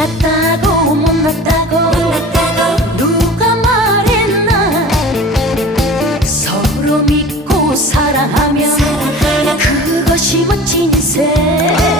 잘났다고 못났다고. 못났다고. 누가 말했나. 서로 믿고 사랑하면, 사랑하라. 그것이 멋진 인생.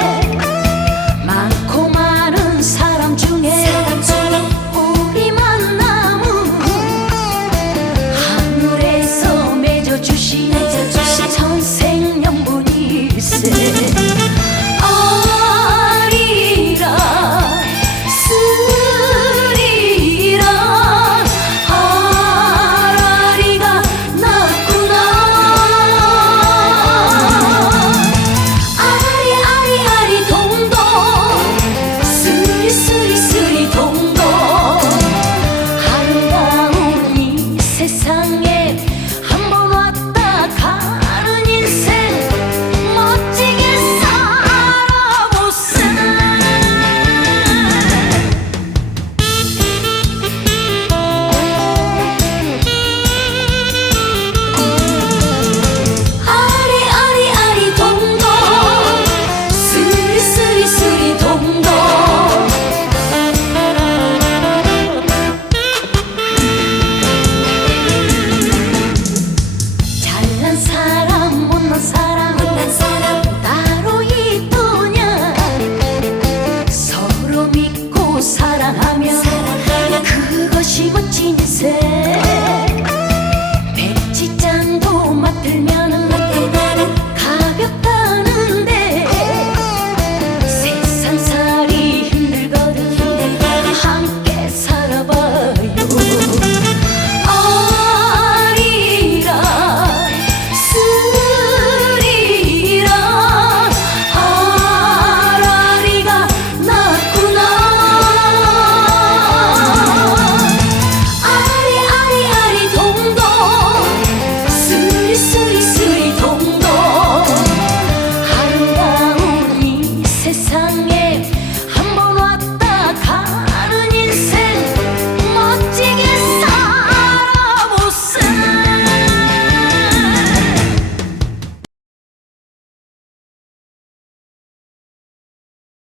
사